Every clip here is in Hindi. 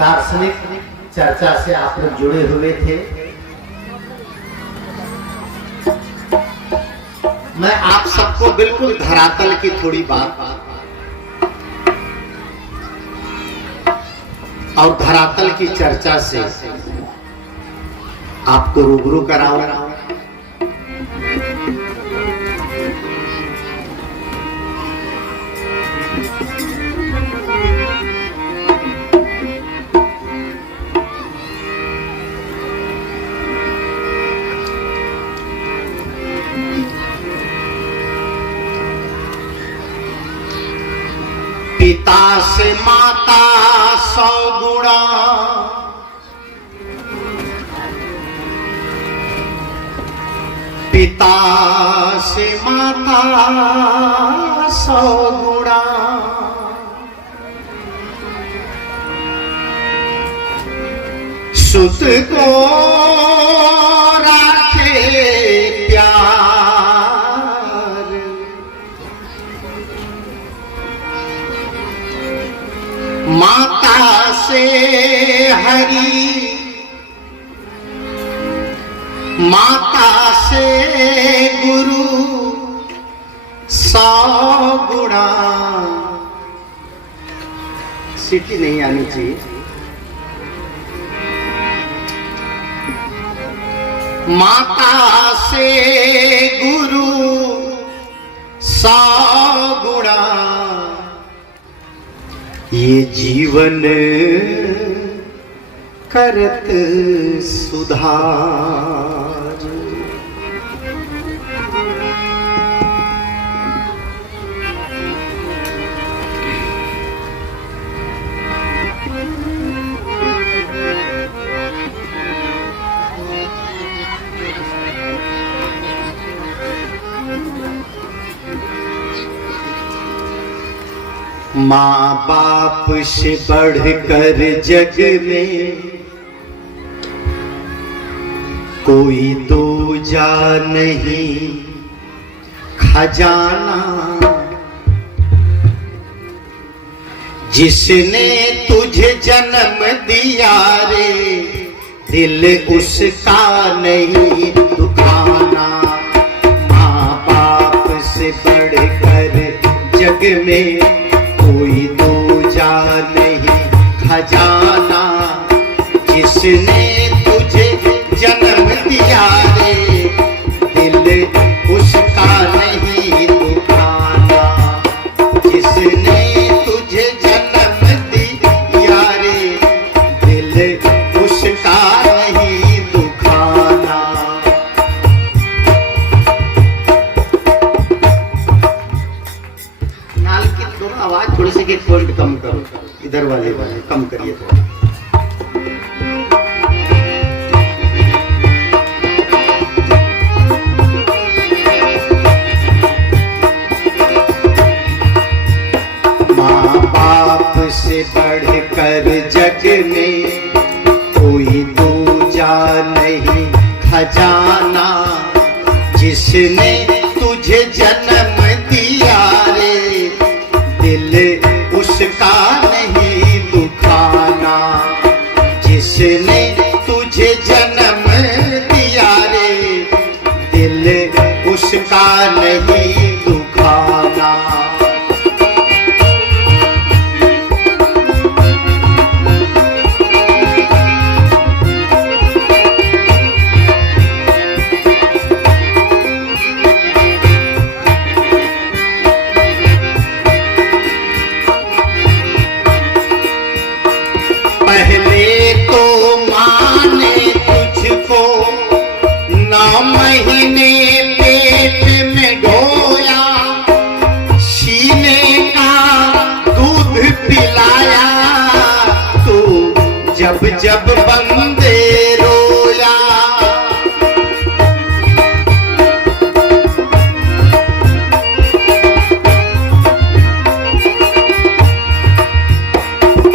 दार्शनिक चर्चा से आप लोग जुड़े हुए थे। मैं आप सबको बिल्कुल धरातल की थोड़ी बात और धरातल की चर्चा से आपको रूबरू कराऊंगा। पिता से माता 100 गुणा, पिता से माता 100 गुणा, सुत को राखे प्यार, माता से हरि, माता से गुरु 100 गुणा। सीटी नहीं आनी चाहिए। माता से गुरु 100 गुणा, ये जीवन करत सुधार। माँ बाप से बढ़कर जग में कोई दूजा नहीं खजाना। जिसने तुझे जन्म दिया रे, दिल उसका नहीं दुखाना। माँ बाप से बढ़कर जग में कोई दूजा नहीं खजाना। जिसने तुझे जन्म दिया रे, दिल उसका नहीं दुखाना। जिसने तुझे जन्म दिया रे, दिल उसका नहीं दुखाना। नाल की दोनों आवाज थोड़ी सी एक पॉइंट कम करो, इधर वाले कम करिए थोड़ा। माँ बाप से बढ़कर जग में कोई दूजा नहीं खजाना। जिसने तुझे जन्म दिया रे, दिल उसका नहीं दुखाना। जिसने तुझे जन्म दिया रे, दिल उसका नहीं दुखाना। पहले तो माँ ने तुझको 9 महीने पेट में ढोया, सीने का दूध पिलाया। तो जब जब बंदे रोया,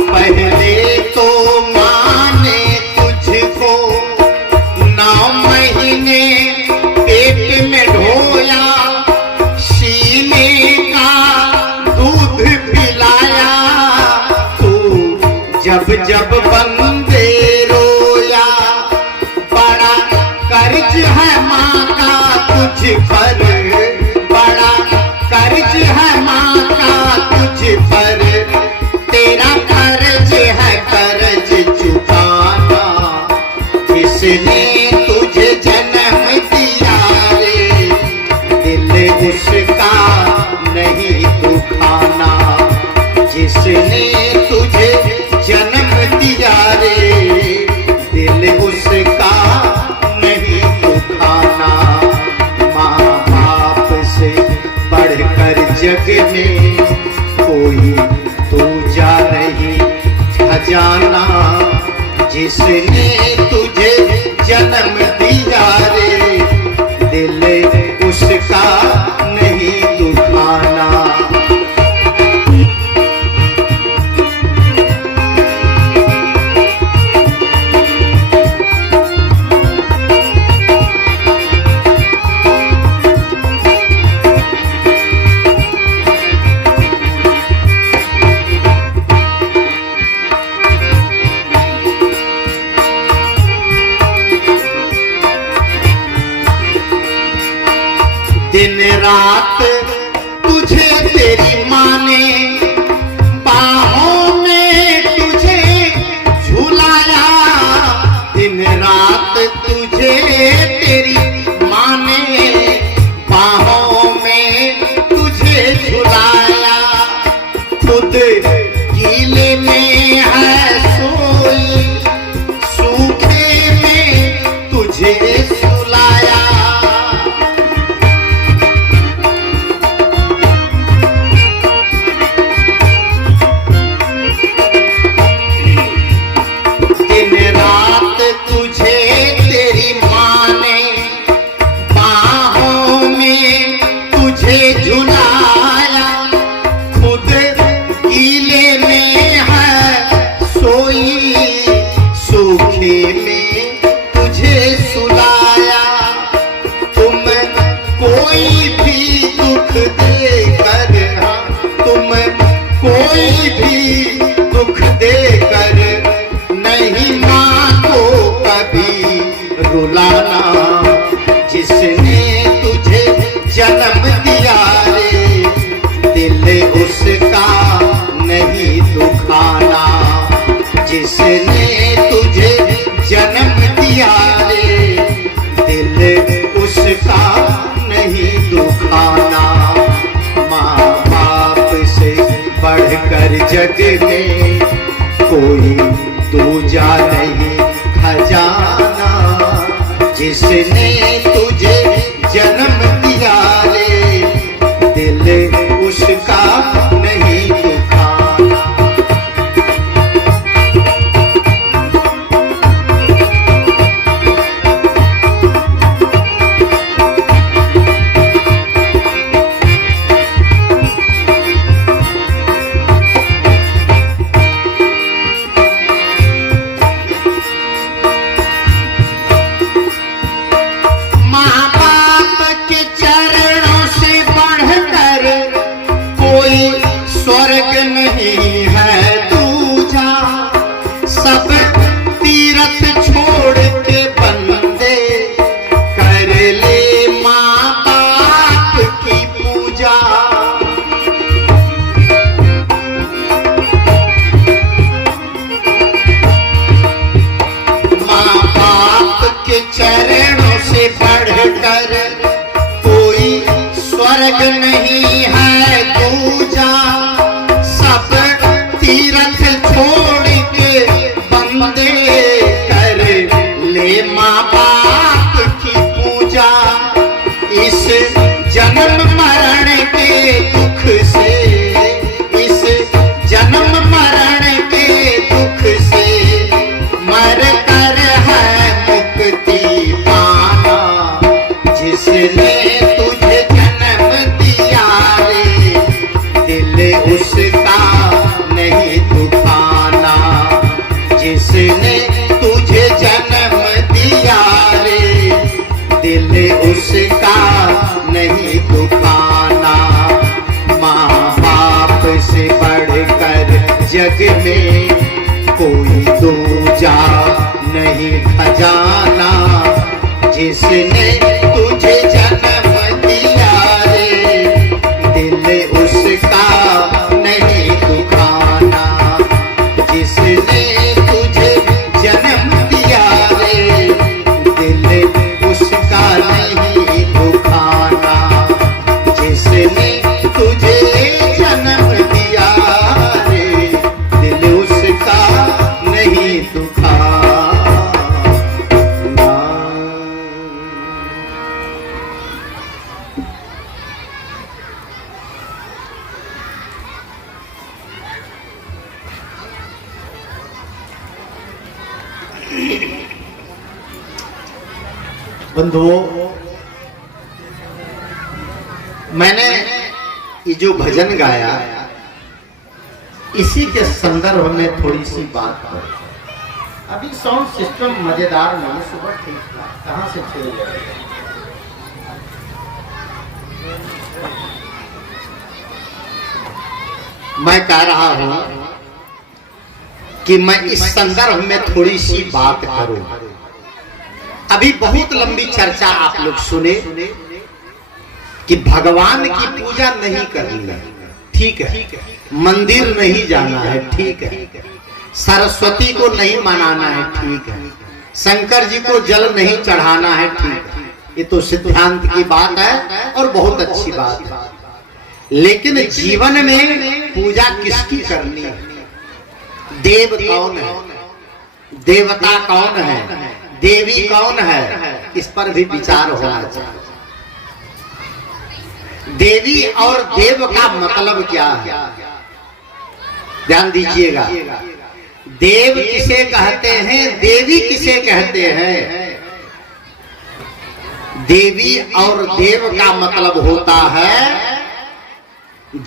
पहले तो माँ ने तुझको 9 महीने पेट में ढोया, सीने का पर बड़ा कर्ज है माँ का, तुझ पर तेरा कर्ज है कर्ज चुकाना। जिसने तुझे जन्म दिया रे, दिल उसका नहीं दुखाना। जिसने तुझे जन्म दिया रे, दिल उसका नहीं दुखाना। माँ बाप से बढ़कर जग में कोई दूजा नहीं खजाना। जिसने तुझे जन्म दिया रे, दिल उसका नहीं दुखाना। दिन रात तुझे तेरी माँ ने बाहों में तुझे झुलाया। दिन रात तुझे तेरी माँ ने बाहों में तुझे झुलाया। खुद गीले में है सोई, सूखे में तुझे सुलाया। झुलाया, खुद गीले में है सोई, सूखे में तुझे सुलाया। तुम कोई भी दुख दे कर, तुम कोई भी दुख दे कर नहीं माँ को कभी रुलाना। जिसने तुझे जन्म दिया रे, दिल उसका नहीं दुखाना। जिसने तुझे जन्म दिया रे, दिल उसका नहीं दुखाना। माँ बाप से बढ़कर जग में कोई दूजा नहीं खजाना। जिसने तुझे जन्म दिया रे, दिल उसका नहीं दुखाना। स्वर्ग नहीं है दूजा, सब तीरथ छोड़ के बंदे कर ले माँ बाप की पूजा। माँ बाप के चरणों से बढ़कर कोई स्वर्ग नहीं है दूजा। तीरथ छोड़ के बंदे कर ले माँ बाप की पूजा। इस जन्म मरण के दुख से, इस जन्म मरण के दुख से मर कर है मुक्ति पाना। जिसने तुझे जन्म दिया रे, दिल उसका नहीं दुखाना। जिसने तुझे जन्म दिया रे, दिल उसका नहीं दुखाना। माँ बाप से बढ़कर जग में कोई दूजा नहीं खजाना। जिसने तुझे जन्म बंधुओं, मैंने ये जो भजन गाया इसी के संदर्भ में थोड़ी सी बात करूं। अभी साउंड सिस्टम मजेदार नहीं, सुबह ठीक था, कहां से चल गया? मैं कह रहा हूं कि मैं इस संदर्भ में थोड़ी सी बात करूं। अभी बहुत लंबी चर्चा आप लोग सुने कि भगवान की पूजा नहीं करनी है, ठीक है, मंदिर नहीं जाना है, ठीक है, सरस्वती को नहीं मनाना है, ठीक है, शंकर जी को जल नहीं चढ़ाना है, ठीक है, ये तो सिद्धांत की बात है और बहुत अच्छी बात है। लेकिन जीवन में पूजा किसकी करनी है? देव कौन है, देवता कौन है, देवी कौन है, इस पर भी विचार होना चाहिए। देवी और देव का मतलब क्या है? ध्यान दीजिएगा, देव किसे कहते हैं, देवी किसे कहते हैं? देवी और देव का मतलब होता है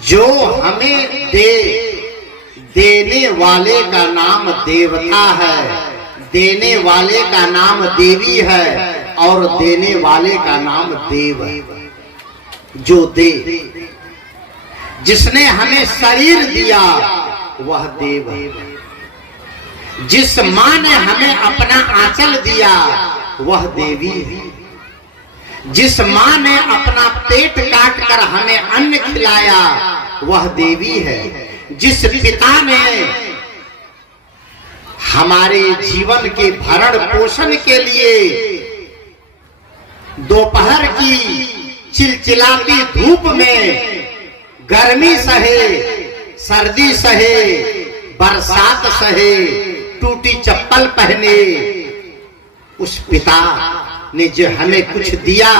जो हमें देने वाले का नाम देवता है, देने वाले का नाम देवी है और देने वाले का नाम देव है। जो दे, जिसने हमें शरीर दिया वह देव है। जिस मां ने हमें अपना आंचल दिया वह देवी है। जिस मां ने अपना पेट काट कर हमें अन्न खिलाया वह देवी है। जिस पिता ने हमारे जीवन के भरण पोषण के लिए दोपहर की चिलचिलाती धूप में गर्मी सहे, सर्दी सहे, बरसात सहे, टूटी चप्पल पहने, उस पिता ने जो हमें कुछ दिया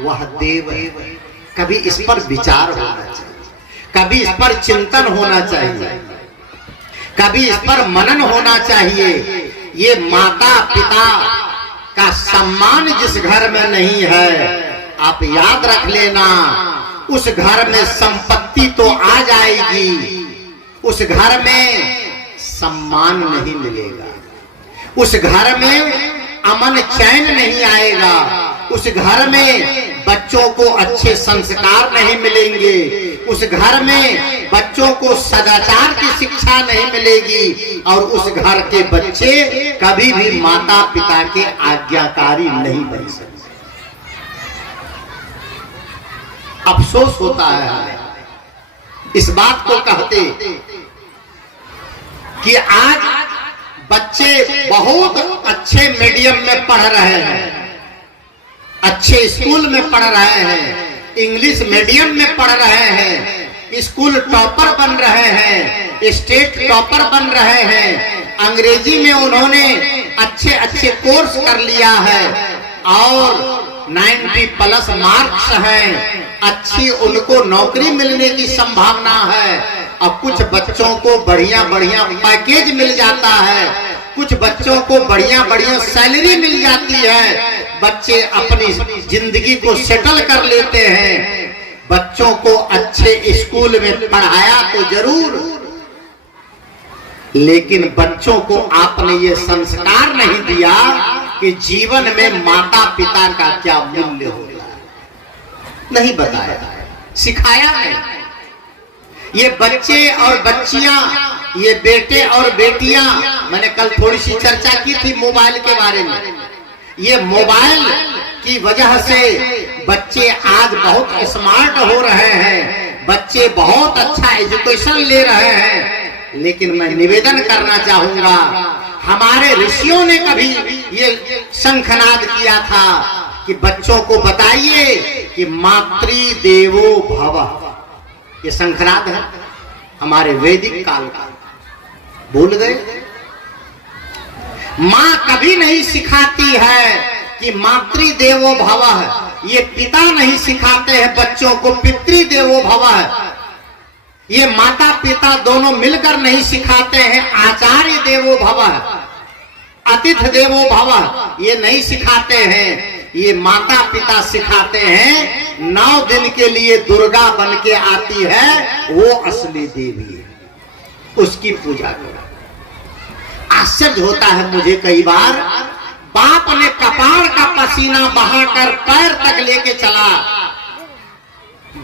वह देव है। कभी इस पर विचार होना चाहिए, कभी इस पर चिंतन होना चाहिए, कभी इस पर मनन होना चाहिए। ये माता पिता का सम्मान जिस घर में नहीं है, आप याद रख लेना, उस घर में संपत्ति तो आ जाएगी, उस घर में सम्मान नहीं मिलेगा, उस घर में अमन चैन नहीं आएगा, उस घर में बच्चों को अच्छे संस्कार नहीं मिलेंगे, उस घर में बच्चों को सदाचार की शिक्षा नहीं मिलेगी और उस घर के बच्चे कभी भी माता पिता के आज्ञाकारी नहीं बन सकते। अफसोस होता है इस बात को कहते कि आज बच्चे बहुत अच्छे मीडियम में पढ़ रहे हैं, अच्छे स्कूल में पढ़ रहे हैं, इंग्लिश मीडियम में पढ़ रहे हैं, स्कूल टॉपर बन रहे हैं, स्टेट टॉपर बन रहे हैं, अंग्रेजी में उन्होंने अच्छे अच्छे कोर्स कर लिया है और 90+ मार्क्स हैं, अच्छी उनको नौकरी मिलने की संभावना है। और कुछ बच्चों को बढ़िया बढ़िया पैकेज मिल जाता है, कुछ बच्चों को बढ़िया बढ़िया सैलरी मिल जाती है, बच्चे अपनी जिंदगी को सेटल कर लेते हैं। बच्चों को अच्छे स्कूल में पढ़ाया तो जरूर, लेकिन बच्चों को आपने ये संस्कार नहीं दिया कि जीवन में माता पिता का क्या मूल्य होता है, नहीं बताया, सिखाया नहीं। ये बच्चे और बच्चियां, ये बेटे और बेटियां, मैंने कल थोड़ी सी चर्चा की थी मोबाइल के बारे में। ये मोबाइल की वजह से बच्चे आज बहुत स्मार्ट हो रहे हैं, बच्चे बहुत अच्छा एजुकेशन ले रहे हैं, लेकिन मैं निवेदन करना चाहूंगा, हमारे ऋषियों ने कभी ये शंखनाद किया था कि बच्चों को बताइए कि मातृदेवो भव, ये शंखनाद है हमारे वैदिक काल का, भूल गए? मां कभी नहीं सिखाती है कि मातृदेवो भव है, ये पिता नहीं सिखाते हैं बच्चों को पितृदेवो भव है, ये माता पिता दोनों मिलकर नहीं सिखाते हैं आचार्य देवो भव, अतिथि देवो भव, ये नहीं सिखाते हैं। ये माता पिता सिखाते हैं 9 दिन के लिए दुर्गा बन के आती है, वो असली देवी है, उसकी पूजा करो। आश्चर्य होता है मुझे कई बार, बाप ने कपार का पसीना बहाकर पैर तक लेके चला,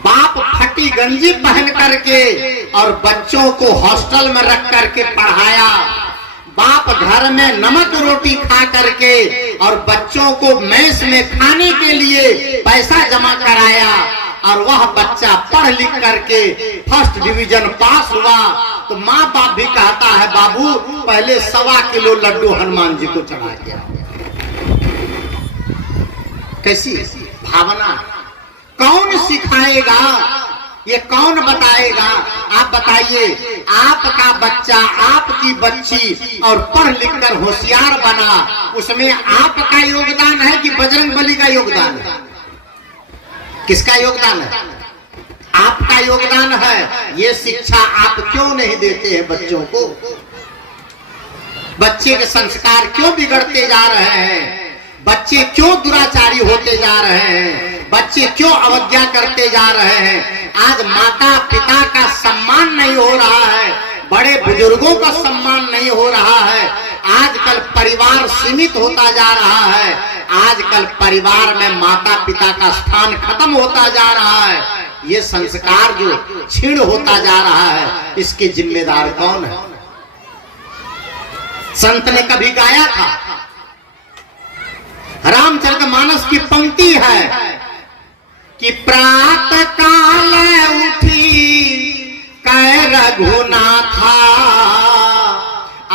बाप फटी गंजी पहन करके और बच्चों को हॉस्टल में रख करके पढ़ाया, बाप घर में नमक रोटी खा करके और बच्चों को मेस में खाने के लिए पैसा जमा कराया, और वह बच्चा पढ़ लिख करके फर्स्ट डिवीजन पास हुआ, तो माँ बाप भी कहता है बाबू पहले 1.25 किलो लड्डू हनुमान जी को चढ़ा दिया। कैसी भावना, कौन सिखाएगा, ये कौन बताएगा? आप बताइए, आपका बच्चा आपकी बच्ची और पढ़ लिख कर होशियार बना, उसमें आपका योगदान है कि बजरंगबली का योगदान है? किसका योगदान है? आपका योगदान है। ये शिक्षा आप क्यों नहीं देते हैं बच्चों को? बच्चे के संस्कार क्यों बिगड़ते जा रहे हैं? बच्चे क्यों दुराचारी होते जा रहे हैं? बच्चे क्यों अवज्ञा करते जा रहे हैं? आज माता पिता का सम्मान नहीं हो रहा है, बड़े बुजुर्गों का सम्मान नहीं हो रहा है, आजकल परिवार सीमित होता जा रहा है, आजकल परिवार में माता पिता का स्थान खत्म होता जा रहा है। ये संस्कार जो छीण होता जा रहा है, इसके जिम्मेदार कौन है? संत ने कभी गाया था, रामचरितमानस की पंक्ति है कि प्रातः काल उठी कै रघुनाथा,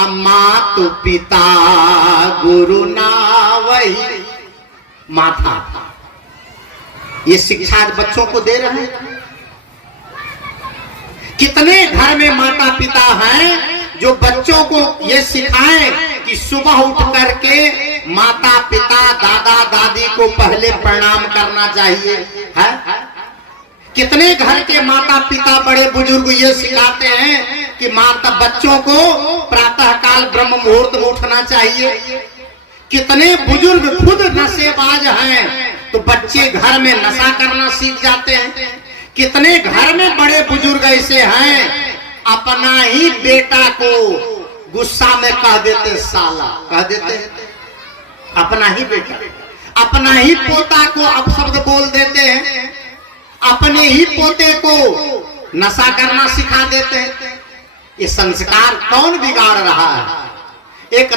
मातु पिता गुरु ना वही माथा। ये शिक्षा बच्चों को दे रहे हैं। कितने घर में माता पिता हैं जो बच्चों को ये सिखाएं कि सुबह उठ करके माता पिता दादा दादी को पहले प्रणाम करना चाहिए है? कितने घर के माता पिता बड़े बुजुर्ग ये सिखाते हैं कि माता बच्चों को प्रातः काल ब्रह्म मुहूर्त में उठना चाहिए। कितने बुजुर्ग खुद नशेबाज हैं तो बच्चे घर में नशा करना सीख जाते हैं। कितने घर में बड़े बुजुर्ग ऐसे हैं अपना ही बेटा को गुस्सा में कह देते साला, कह देते अपना ही बेटा, अपना ही पोता को अपशब्द बोल देते हैं, अपने ही पोते को नशा करना सिखा देते हैं। ये संस्कार कौन बिगाड़ रहा है? एक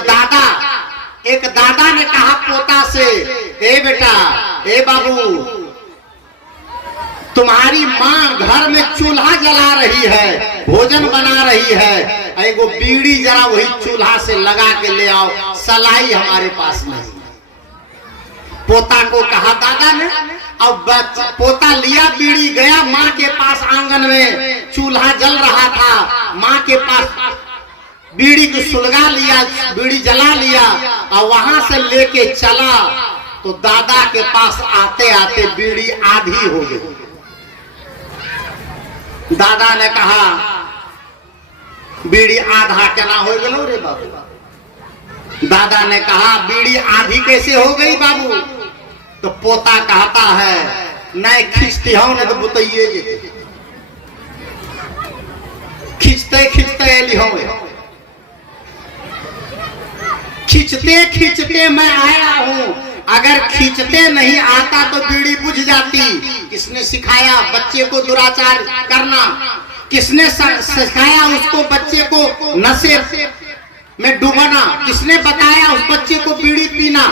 दादा ने कहा पोता से, ए बेटा, ए बाबू, तुम्हारी माँ घर में चूल्हा जला रही है, भोजन बना रही है, एगो बीड़ी जरा वही चूल्हा से लगा के ले आओ, सलाई हमारे पास नहीं। पोता को कहा दादा ने, अब पोता लिया बीड़ी, गया माँ के पास, आंगन में चूल्हा जल रहा था, माँ के पास बीड़ी को सुलगा लिया, बीड़ी जला लिया और वहां से लेके चला तो दादा के पास आते आते बीड़ी आधी हो गई। दादा ने कहा बीड़ी आधा केना हो गलो रे बाबू? दादा ने कहा बीड़ी आधी कैसे हो गई बाबू? तो पोता कहता है नहीं खींचती हूं नहीं तो बुतइए खींचते खींचते एली हो, खींचते खींचते मैं आया हूं, अगर खींचते नहीं आता तो बीड़ी बुझ जाती। किसने सिखाया बच्चे को दुराचार करना? किसने सिखाया उसको बच्चे को नशे में डूबना? किसने बताया उस बच्चे को बीड़ी पीना?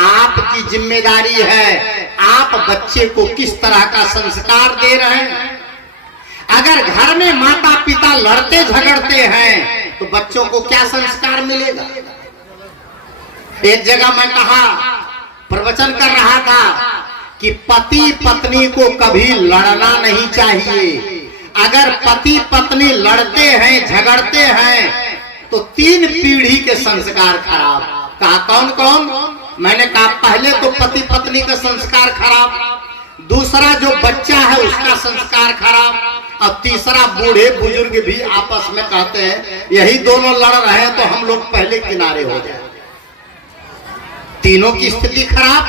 आपकी जिम्मेदारी है, आप बच्चे को किस तरह का संस्कार दे रहे हैं। अगर घर में माता पिता लड़ते झगड़ते हैं तो बच्चों को क्या संस्कार मिलेगा? एक जगह मैं कहा, प्रवचन कर रहा था कि पति पत्नी को कभी लड़ना नहीं चाहिए। अगर पति पत्नी लड़ते हैं झगड़ते हैं तो 3 पीढ़ी के संस्कार खराब। कहा कौन कौन? मैंने कहा पहले तो पति पत्नी का संस्कार खराब, दूसरा जो बच्चा है उसका संस्कार खराब, और तीसरा बूढ़े बुजुर्ग भी आपस में कहते हैं यही दोनों लड़ रहे हैं तो हम लोग पहले किनारे हो जाए। तीनों की स्थिति खराब।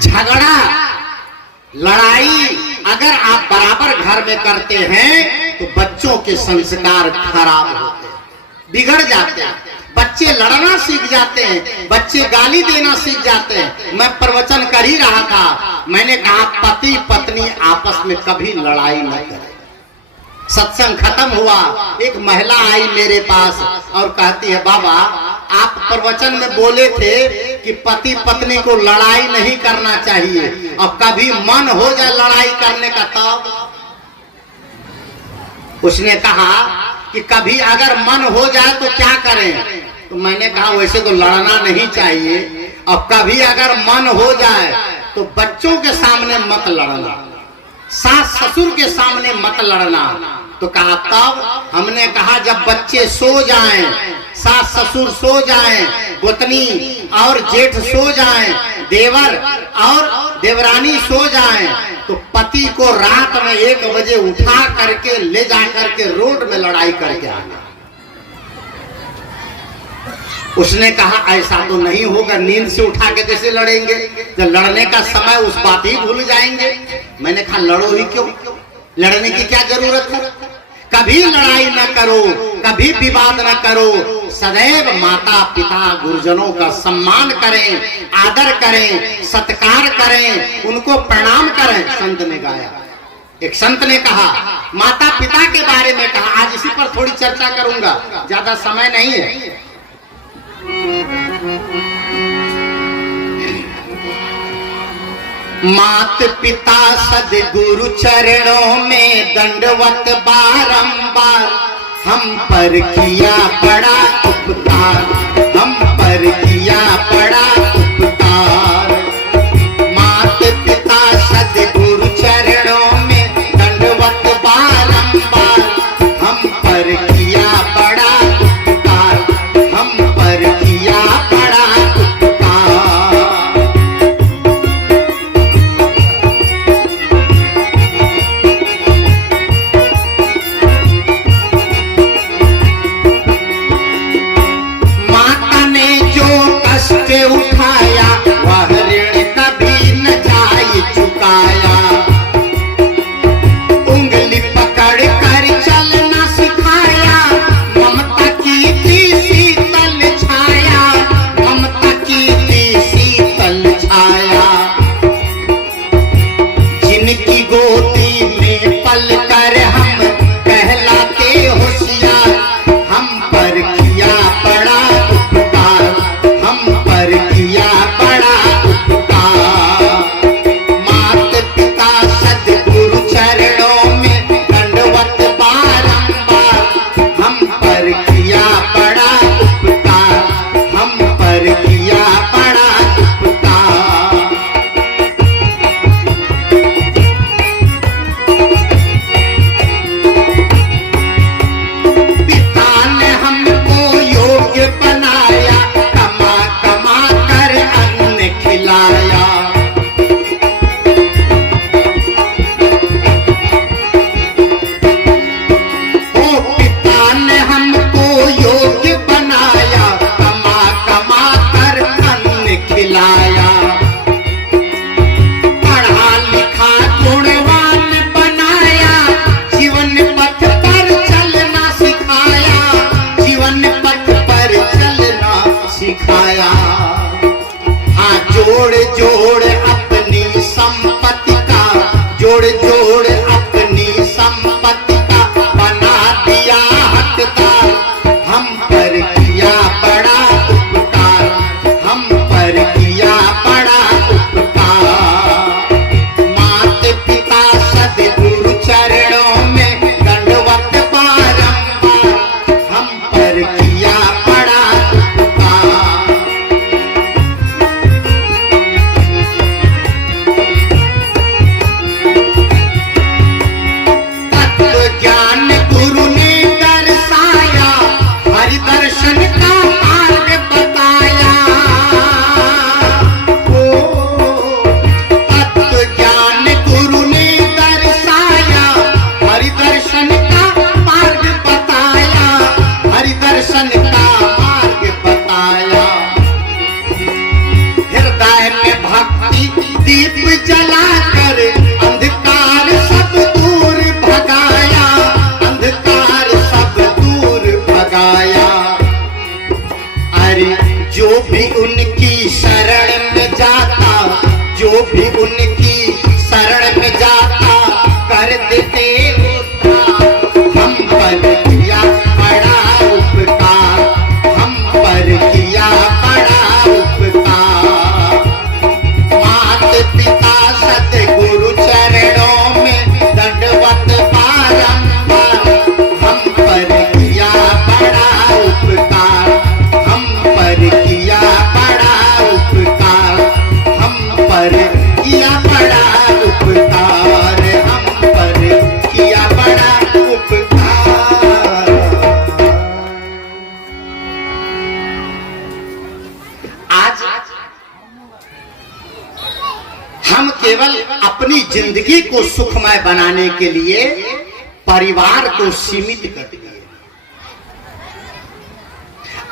झगड़ा लड़ाई अगर आप बराबर घर में करते हैं तो बच्चों के संस्कार खराब होते हैं, बिगड़ जाते हैं। बच्चे लड़ना सीख जाते हैं, बच्चे गाली देना सीख जाते हैं। मैं प्रवचन कर ही रहा था, मैंने कहा पति पत्नी आपस में कभी लड़ाई न करें। सत्संग खत्म हुआ, एक महिला आई मेरे पास और कहती है, बाबा आप प्रवचन में बोले थे कि पति पत्नी को लड़ाई नहीं करना चाहिए, और कभी मन हो जाए लड़ाई करने का तब। उसने कहा कि कभी अगर मन हो जाए तो क्या करें? तो मैंने कहा वैसे तो लड़ना नहीं चाहिए, और कभी अगर मन हो जाए तो बच्चों के सामने मत लड़ना, सास ससुर के सामने मत लड़ना। तो कहा तब? हमने कहा जब बच्चे सो जाएं, सास ससुर सो जाएं, गोतनी और जेठ सो जाएं, देवर और देवरानी सो जाएं, तो पति को रात में 1 बजे उठा करके ले जा करके रोड में लड़ाई करके आना। उसने कहा ऐसा तो नहीं होगा, नींद से उठा के कैसे लड़ेंगे? जब लड़ने का समय उस बात ही भूल जाएंगे। मैंने कहा लड़ो ही क्यों, लड़ने की क्या जरूरत है? कभी लड़ाई न करो, कभी विवाद न करो, सदैव माता पिता गुरुजनों का सम्मान करें, आदर करें, सत्कार करें, उनको प्रणाम करें। संत ने गाया, एक संत ने कहा, माता पिता के बारे में कहा। आज इसी पर थोड़ी चर्चा करूंगा, ज्यादा समय नहीं है। मात पिता सदगुरु चरणों में दंडवत बारंबार, हम पर किया बड़ा उपकार, हम पर किया बड़ा उपकार। मात पिता सदगुरु चरणों में दंडवत बारंबार, हम पर किया बड़ा उपकार, हम पर किया बड़ा उपकार। माता ने जो कष्ट उठाया वह ऋण कभी न जाए चुकाया। उंगली पकड़ कर चलना सिखाया, ममता की थी शीतल छाया, ममता की थी शीतल छाया। जिनकी गोदी में पल कर हम कहलाते होशियार, हम पर किया बड़ा उपकार, हम पर किया बड़ा उपकार। मात पिता सदगुरु चरणों में दंडवत बारंबार, हम पर किया बड़ा उपकार, हम पर किया बड़ा उपकार। पिता ने हमको योग्य बनाया, कमा कमा कर अन्न खिलाया। ओ पिता ने हमको योग्य बनाया, कमा कमा कर अन्न खिलाया। पढ़ा लिखा गुणवान बनाया, जीवन पथ पर चलना सिखाया, जीवन पथ पर चलना सिखाया। हाँ जोड़ जोड़ अपनी संपत्ति का, जोड़ जोड़ अपनी संपत्ति का बना दिया हकदार, हम पर किया बड़ा उपकार, हम पर किया बड़ा उपकार। मात पिता सदगुरु चरणों में दंडवत बारंबार, हम पर किया बड़ा उपकार। जिंदगी को सुखमय बनाने के लिए परिवार को सीमित कर दिया।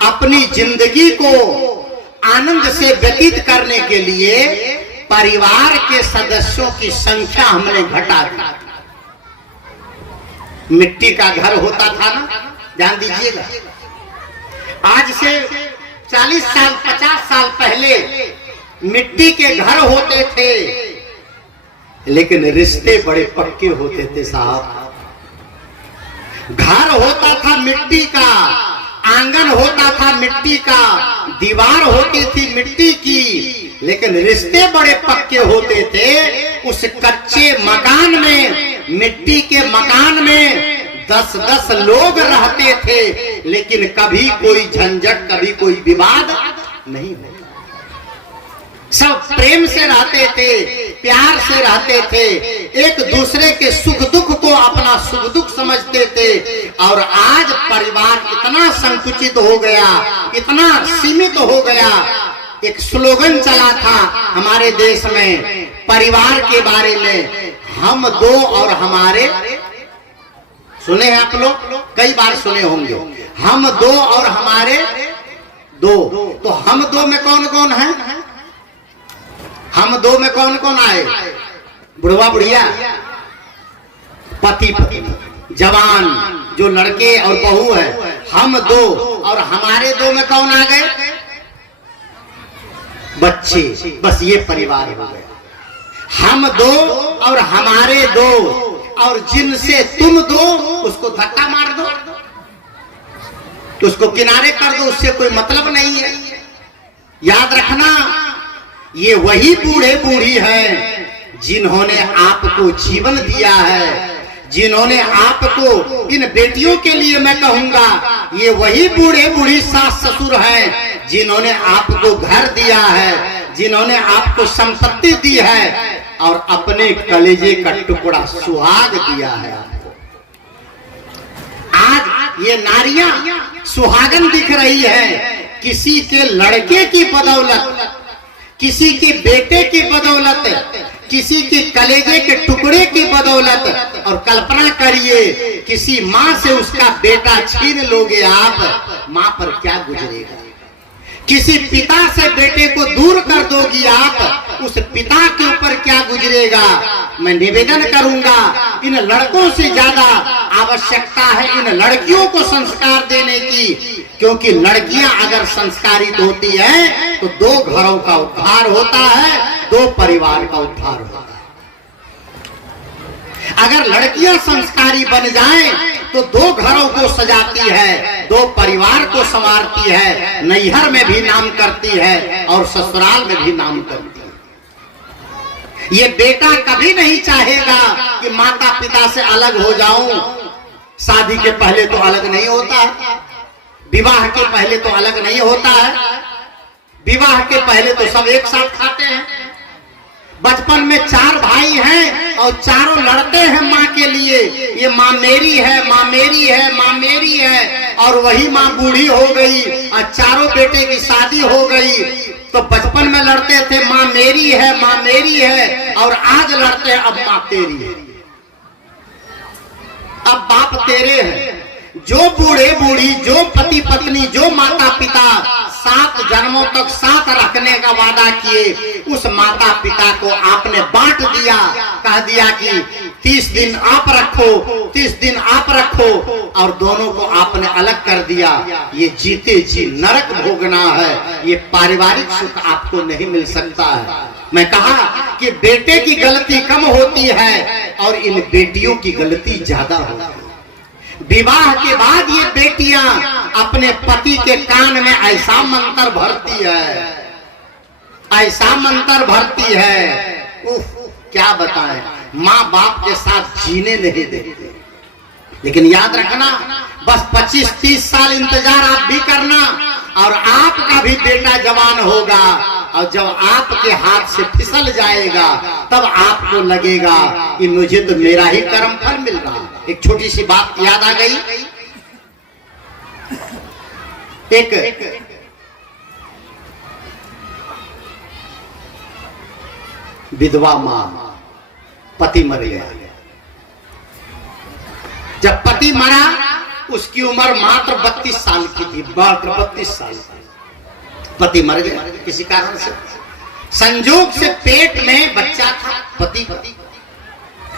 अपनी जिंदगी को आनंद से व्यतीत करने के लिए परिवार के सदस्यों की संख्या हमने घटा दी। मिट्टी का घर होता था ना, ध्यान दीजिएगा, आज से 40 साल 50 साल पहले मिट्टी के घर होते थे, लेकिन रिश्ते बड़े पक्के होते थे साहब। घर होता था मिट्टी का, आंगन होता था मिट्टी का, दीवार होती थी मिट्टी की, लेकिन रिश्ते बड़े पक्के होते थे। उस कच्चे मकान में, मिट्टी के मकान में 10-10 लोग रहते थे, लेकिन कभी कोई झंझट, कभी कोई विवाद नहीं होता। सब प्रेम से रहते थे, प्यार से रहते थे, एक दूसरे के सुख दुख को अपना सुख दुख समझते थे। और आज परिवार इतना संकुचित हो गया, इतना सीमित हो गया। एक स्लोगन चला था हमारे देश में परिवार के बारे में, हम दो और हमारे, सुने हैं आप लोग, कई बार सुने होंगे, हम दो और हमारे दो। तो हम दो में कौन कौन है? हम दो में कौन कौन आए? बुढ़वा बुढ़िया, पति पत्नी, जवान जो लड़के और बहू है, हम दो। और हमारे दो में कौन आ गए? बच्चे। बस ये परिवार हो गया। हम दो और हमारे दो, और जिनसे तुम दो उसको धक्का मार दो, तो उसको किनारे कर दो, उससे कोई मतलब नहीं है। याद रखना, ये वही बूढ़े बूढ़ी हैं जिन्होंने आपको जीवन दिया है, जिन्होंने आपको, इन बेटियों के लिए मैं कहूंगा, ये वही बूढ़े बूढ़ी सास ससुर हैं जिन्होंने आपको घर दिया है, जिन्होंने आपको संपत्ति दी है और अपने कलेजे का टुकड़ा सुहाग दिया है आपको। आज ये नारियां सुहागन दिख रही है किसी के लड़के की बदौलत, किसी के बेटे की बदौलत, किसी के कलेजे के टुकड़े की बदौलत। और कल्पना करिए, किसी माँ से उसका बेटा छीन लोगे आप, माँ पर क्या गुजरेगा? किसी पिता से बेटे को दूर कर दोगी आप, उस पिता के ऊपर क्या गुजरेगा? मैं निवेदन करूंगा, इन लड़कों से ज्यादा आवश्यकता है इन लड़कियों को संस्कार देने की, क्योंकि लड़कियां अगर संस्कारित होती हैं तो दो घरों का उद्धार होता है, दो परिवार का उद्धार होता है। अगर लड़कियां संस्कारी बन जाएं तो दो घरों को सजाती है, दो परिवार को संवारती है, नैहर में भी नाम करती है और ससुराल में भी नाम करती है। ये बेटा कभी नहीं चाहेगा कि माता पिता से अलग हो जाऊं। शादी के पहले तो अलग नहीं होता है, विवाह के पहले तो अलग नहीं होता है, विवाह के पहले तो सब एक साथ खाते हैं। बचपन में 4 भाई हैं और चारों लड़ते हैं माँ के लिए, ये माँ मेरी है, माँ मेरी है, माँ मेरी है। और वही माँ बूढ़ी हो गई और चारों बेटे की शादी हो गई, तो बचपन में लड़ते थे माँ मेरी है, माँ मेरी है, और आज लड़ते हैं अब माँ तेरी है, अब बाप तेरे हैं। जो बूढ़े बूढ़ी, जो पति पत्नी, जो माता पिता 7 जन्मों तक साथ रखने का वादा किए, उस माता पिता को आपने बांट दिया, कह दिया कि 30 दिन आप रखो, 30 दिन आप रखो, और दोनों को आपने अलग कर दिया। ये जीते जी नरक भोगना है, ये पारिवारिक सुख आपको नहीं मिल सकता है। मैं कहा कि बेटे की गलती कम होती है और इन बेटियों की गलती ज्यादा होती है। विवाह के बाद ये बेटियां अपने पति के कान में ऐसा मंत्र भरती है, ऐसा मंत्र भरती है, उफ, क्या बताएं, माँ बाप के साथ जीने नहीं देते। लेकिन याद रखना, बस 25-30 साल इंतजार आप भी करना और आपका भी बेटा जवान होगा, और जब आपके हाथ से फिसल जाएगा तब आपको लगेगा कि मुझे तो मेरा ही कर्म फल मिल रहा। एक छोटी सी बात याद आ गई, एक विधवा मां पति मर गया। जब पति मरा उसकी उम्र मात्र 32 साल की थी, मात्र 32 साल। पति मर गया किसी कारण से, संजोग से पेट में बच्चा था पति का,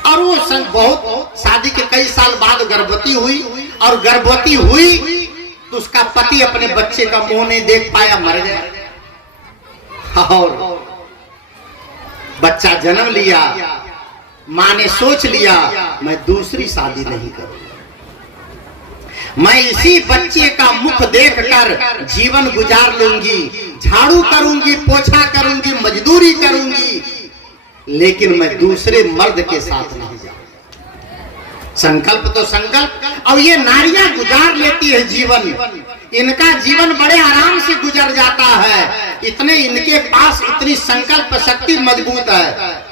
और वो बहुत शादी के कई साल बाद गर्भवती हुई, और गर्भवती हुई तो उसका पति अपने बच्चे का मुंह नहीं देख पाया, मर गया। और बच्चा जन्म लिया, मां ने सोच लिया मैं दूसरी शादी नहीं करूंगा, मैं इसी बच्चे का मुख देखकर जीवन गुजार लूंगी, झाड़ू करूंगी, पोछा करूंगी, मजदूरी करूंगी, लेकिन मैं दूसरे मर्द के साथ नहीं जाऊंगा। संकल्प तो संकल्प। और ये नारियां गुजार लेती है जीवन, इनका जीवन बड़े आराम से गुजर जाता है, इतने इनके पास इतनी संकल्प शक्ति मजबूत है।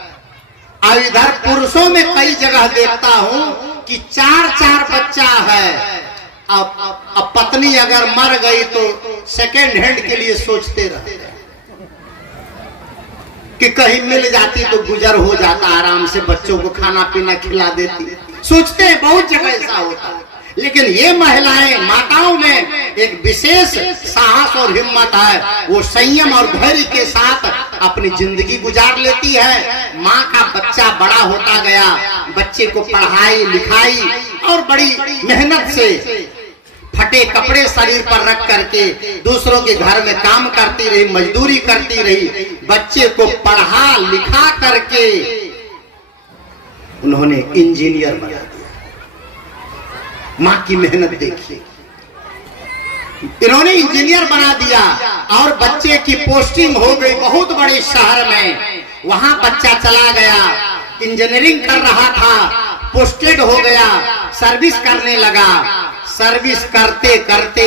और इधर पुरुषों में कई जगह देखता हूं कि 4-4 बच्चा है, अब पत्नी अगर मर गई तो सेकेंड हैंड के लिए सोचते रहते हैं कि कहीं मिल जाती तो गुजर हो जाता, आराम से बच्चों को खाना पीना खिला देती, सोचते हैं। बहुत जगह ऐसा होता है। लेकिन ये महिलाएं, माताओं में एक विशेष साहस और हिम्मत है, वो संयम और धैर्य के साथ अपनी जिंदगी गुजार लेती है। माँ का बच्चा बड़ा होता गया, बच्चे को पढ़ाई लिखाई और बड़ी मेहनत से फटे कपड़े शरीर पर रख करके दूसरों के घर में काम करती रही, मजदूरी करती रही, बच्चे को पढ़ा लिखा करके उन्होंने इंजीनियर बना दिया। मां की मेहनत देखिए, इन्होंने इंजीनियर बना दिया और बच्चे की पोस्टिंग हो गई बहुत बड़े शहर में। वहां बच्चा चला गया, इंजीनियरिंग कर रहा था, पोस्टेड हो गया, सर्विस करने लगा। सर्विस करते करते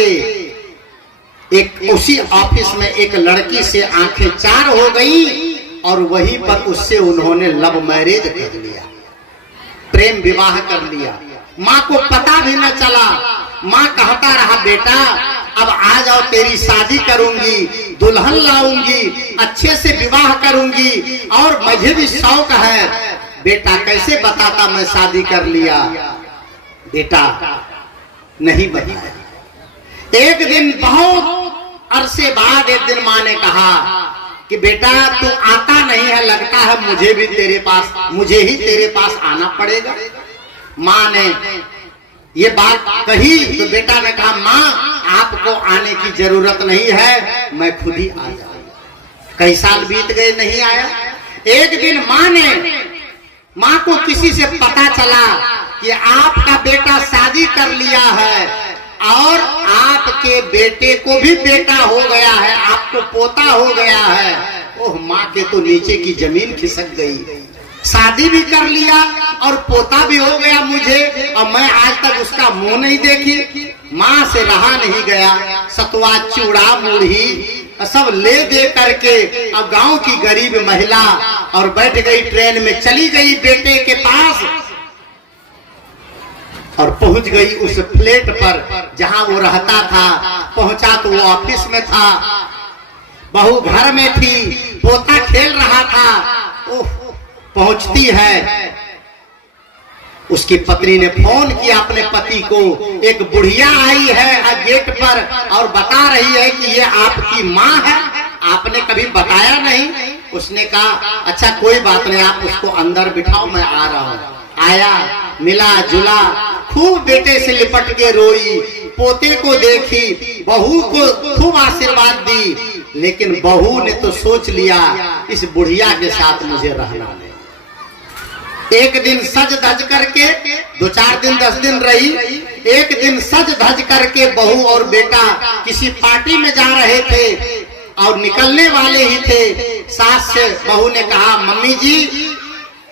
एक उसी ऑफिस में एक लड़की से आंखें चार हो गई, और वहीं पर उससे उन्होंने लव मैरिज कर लिया, प्रेम विवाह कर लिया। माँ को पता भी न चला। माँ कहता रहा बेटा अब आ जाओ, तेरी शादी करूंगी, दुल्हन लाऊंगी, अच्छे से विवाह करूंगी, और मुझे भी शौक है। बेटा कैसे बताता मैं शादी कर लिया? बेटा नहीं बताया। एक दिन बहुत अरसे बाद एक दिन माँ ने कहा कि बेटा तू आता नहीं है, लगता है मुझे भी तेरे पास, मुझे ही तेरे पास आना पड़ेगा। माँ ने ये बात कही तो बेटा ने कहा माँ आपको आने की जरूरत नहीं है, मैं खुद ही आ जाऊंगा। कई साल बीत गए, नहीं आया। एक दिन माँ को किसी से पता चला कि आपका बेटा शादी कर लिया है और आपके बेटे को भी बेटा हो गया है, आपको पोता हो गया है। ओह, माँ के तो नीचे की जमीन खिसक गई। शादी भी कर लिया और पोता भी हो गया मुझे, और मैं आज तक उसका मुंह नहीं देखी। माँ से रहा नहीं गया। सतुआ चूड़ा मुढ़ी सब ले दे करके अब गांव की गरीब महिला और बैठ गई, ट्रेन में चली गई बेटे के पास और पहुंच गई उस फ्लैट पर जहां वो रहता था। पहुंचा तो वो ऑफिस में था, बहू घर में थी, पोता खेल रहा था। ओह, पहुंचती है, उसकी पत्नी ने फोन किया अपने पति को। एक बुढ़िया आई है गेट पर और बता रही है कि ये आपकी माँ है, आपने कभी बताया नहीं। उसने कहा अच्छा कोई बात नहीं, आप उसको अंदर बिठाओ, मैं आ रहा हूँ। आया, मिला जुला, खूब बेटे से लिपट के रोई, पोते को देखी, बहू को खूब आशीर्वाद दी। लेकिन बहू ने तो सोच लिया इस बुढ़िया के साथ मुझे रहना नहीं। एक दिन सज धज करके 2-4 दिन 10 दिन रही। एक दिन सज धज करके बहू और बेटा किसी पार्टी में जा रहे थे और निकलने वाले ही थे। सास से बहू ने कहा मम्मी जी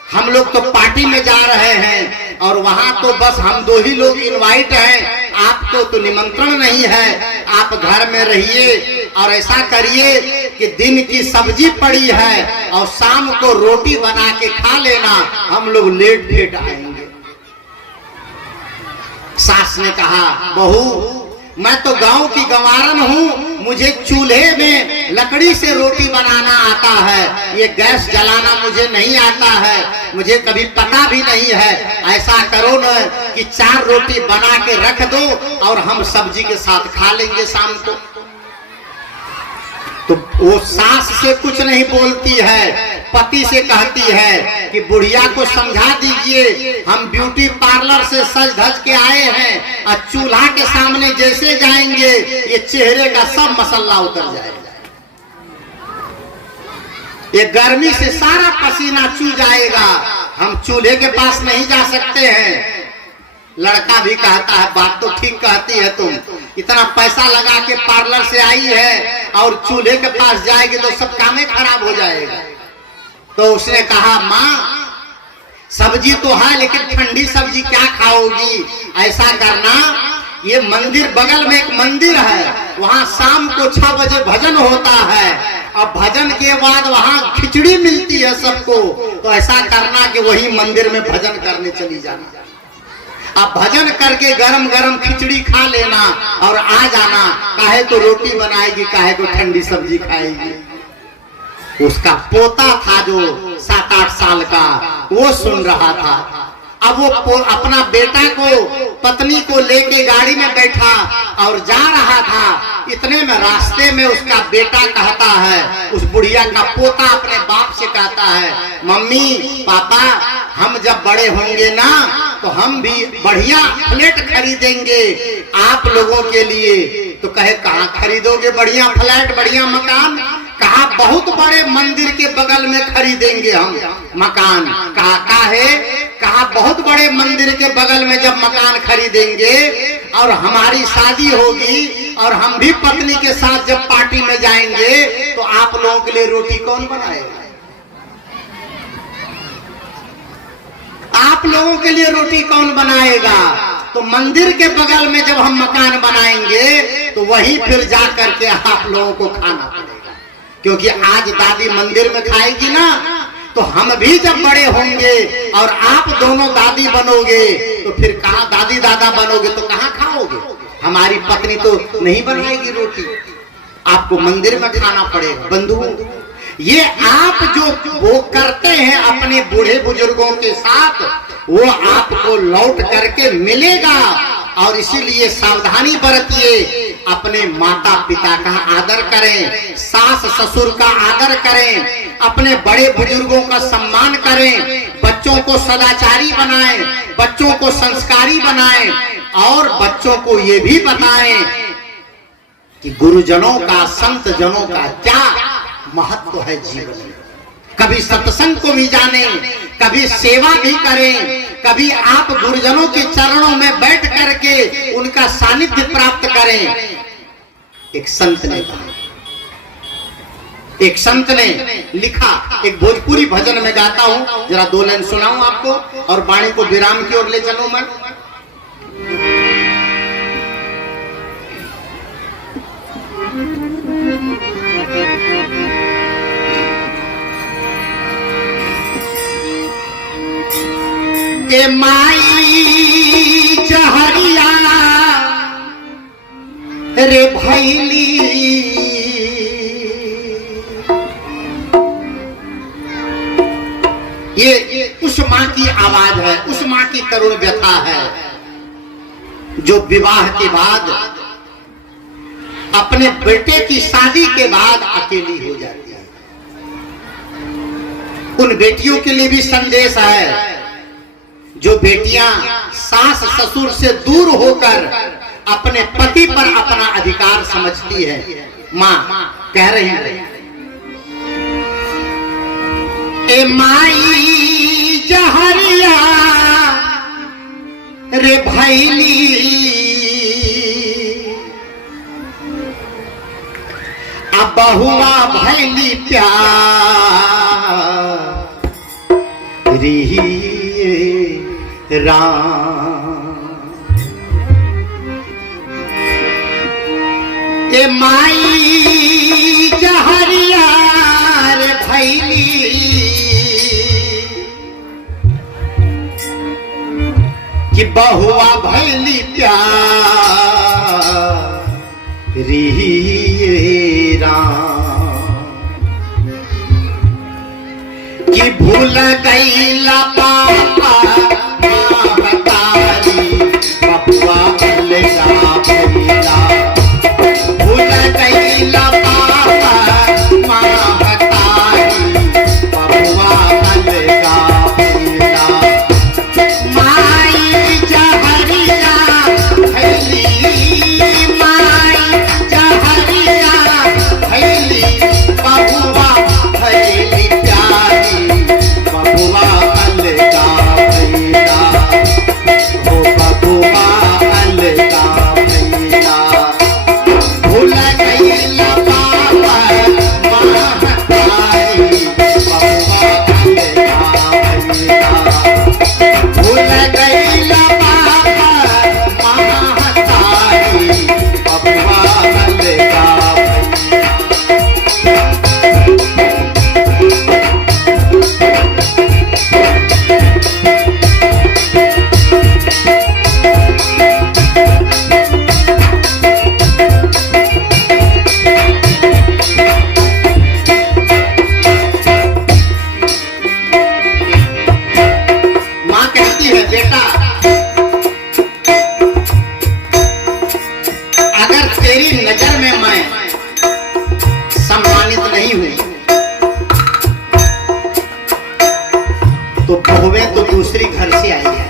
हम लोग तो पार्टी में जा रहे हैं और वहां तो बस हम 2 ही लोग इनवाइट हैं, आपको तो निमंत्रण नहीं है, आप घर में रहिए और ऐसा करिए कि दिन की सब्जी पड़ी है और शाम को रोटी बना के खा लेना, हम लोग लेट फेट आएंगे। सास ने कहा बहू मैं तो गांव की गंवारन हूँ, मुझे चूल्हे में लकड़ी से रोटी बनाना आता है, ये गैस जलाना मुझे नहीं आता है, मुझे कभी पता भी नहीं है। ऐसा करो न कि 4 रोटी बना के रख दो और हम सब्जी के साथ खा लेंगे शाम को। तो वो सास से कुछ नहीं बोलती है, पति से कहती है कि बुढ़िया को समझा दीजिए, हम ब्यूटी पार्लर से सज धज के आए हैं और चूल्हा के सामने जैसे जाएंगे ये चेहरे का सब मसाला उतर जाएगा, ये गर्मी से सारा पसीना चू जाएगा, हम चूल्हे के पास नहीं जा सकते हैं। लड़का भी कहता है बात तो ठीक कहती है तुम, इतना पैसा लगा के पार्लर से आई है और चूल्हे के पास जाएगी तो सब काम ही खराब हो जाएगा। तो उसने कहा माँ सब्जी तो है लेकिन ठंडी सब्जी क्या खाओगी, ऐसा करना ये मंदिर बगल में एक मंदिर है, वहां शाम को 6 बजे भजन होता है और भजन के बाद वहां खिचड़ी मिलती है सबको, तो ऐसा करना कि वही मंदिर में भजन करने चली जाना, अब भजन करके गरम गरम खिचड़ी खा लेना और आ जाना, काहे को रोटी बनाएगी, काहे को ठंडी सब्जी खाएगी। उसका पोता था जो 7-8 साल का, वो सुन रहा था। अब वो अपना बेटा को पत्नी को लेके गाड़ी में बैठा और जा रहा था, इतने में रास्ते में उसका बेटा कहता है, उस बुढ़िया का पोता अपने बाप से कहता है, मम्मी पापा हम जब बड़े होंगे ना तो हम भी बढ़िया फ्लैट खरीदेंगे आप लोगों के लिए। तो कहे कहाँ खरीदोगे बढ़िया फ्लैट बढ़िया मकान, कहा बहुत बड़े मंदिर के बगल में खरीदेंगे हम मकान। कहा है, कहा बहुत बड़े मंदिर के बगल में जब मकान खरीदेंगे और हमारी शादी होगी और हम भी पत्नी के साथ जब पार्टी में जाएंगे तो आप लोगों के लिए रोटी कौन बनाएगा, आप लोगों के लिए रोटी कौन बनाएगा। तो मंदिर के बगल में जब हम मकान बनाएंगे तो वही फिर जा करके आप लोगों को खाना पड़ेगा, क्योंकि आज दादी मंदिर में खाएगी ना, तो हम भी जब बड़े होंगे और आप दोनों दादी बनोगे तो फिर कहाँ दादी दादा बनोगे तो कहाँ खाओगे, हमारी पत्नी तो नहीं बनाएगी रोटी, आपको मंदिर में खाना पड़ेगा। बंधुओं ये आप जो वो करते हैं अपने बूढ़े बुजुर्गों के साथ वो आपको लौट करके मिलेगा, और इसीलिए सावधानी बरतिए, अपने माता पिता का आदर करें, सास ससुर का आदर करें, अपने बड़े बुजुर्गों का सम्मान करें, बच्चों को सदाचारी बनाएं, बच्चों को संस्कारी बनाएं और बच्चों को ये भी बताएं कि गुरुजनों का संत जनों का क्या महत्व है जीवन में। कभी सत्संग को भी जाने, कभी सेवा भी करें, कभी आप गुरुजनों के चरणों में बैठ करके उनका सानिध्य प्राप्त करें। एक संत ने कहा, एक संत ने लिखा, एक भोजपुरी भजन में गाता हूं, जरा 2 लाइन सुनाऊं आपको और वाणी को विराम की ओर ले चलूं मैं। ए माई जहरिया रे भैली, ये उस माँ की आवाज है, उस माँ की करुण व्यथा है जो विवाह के बाद अपने बेटे की शादी के बाद अकेली हो जाती है। उन बेटियों के लिए भी संदेश है जो बेटियां सास ससुर से दूर होकर अपने पति पर अपना अधिकार समझती है। माँ कह रही है, ए माई जहरिया रे भैली, अब बहुआ भैली प्यारी राम। ए माई जहरिया रे भैली, कि बहुआ भैली प्यारी भैला कि भूल गईला पापा महतारी बबुआ अलगा भैला भूल गईला पापा महतारी बबुआ अलगा भैला माई जहरिया भैली माई जहरिया भैली बबुआ भैली प्यारी बबुआ अलगा भैला हो बबुआ अलगा भैला भूल गईला पापा महतारी बबुआ अलगा भैला भूल गईला पापा महतारी बबुआ अलगा माँ कहती है बेटा अगर तेरी नजर में मैं सम्मानित नहीं हुई तो बहुएं तो दूसरी घर से आई है